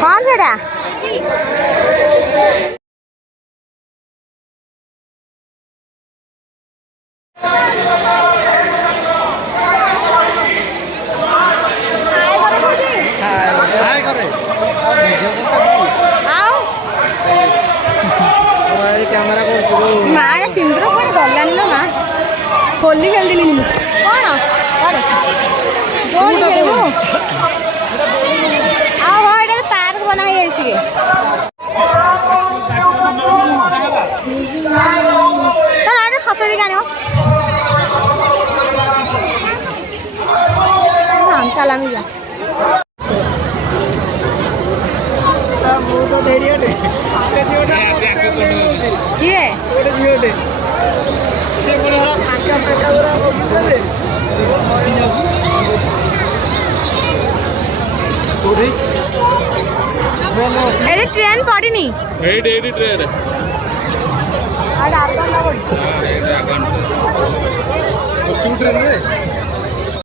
कौन सेटा कैमरा माँ सिंदूर कौन गलानी लो माँ होली खेल कौन दौड़ी खेलू हाँ ये पार्क बना खस दी आण चल आम जा किए ट्रेन पड़नी ट्रेन ट्रेन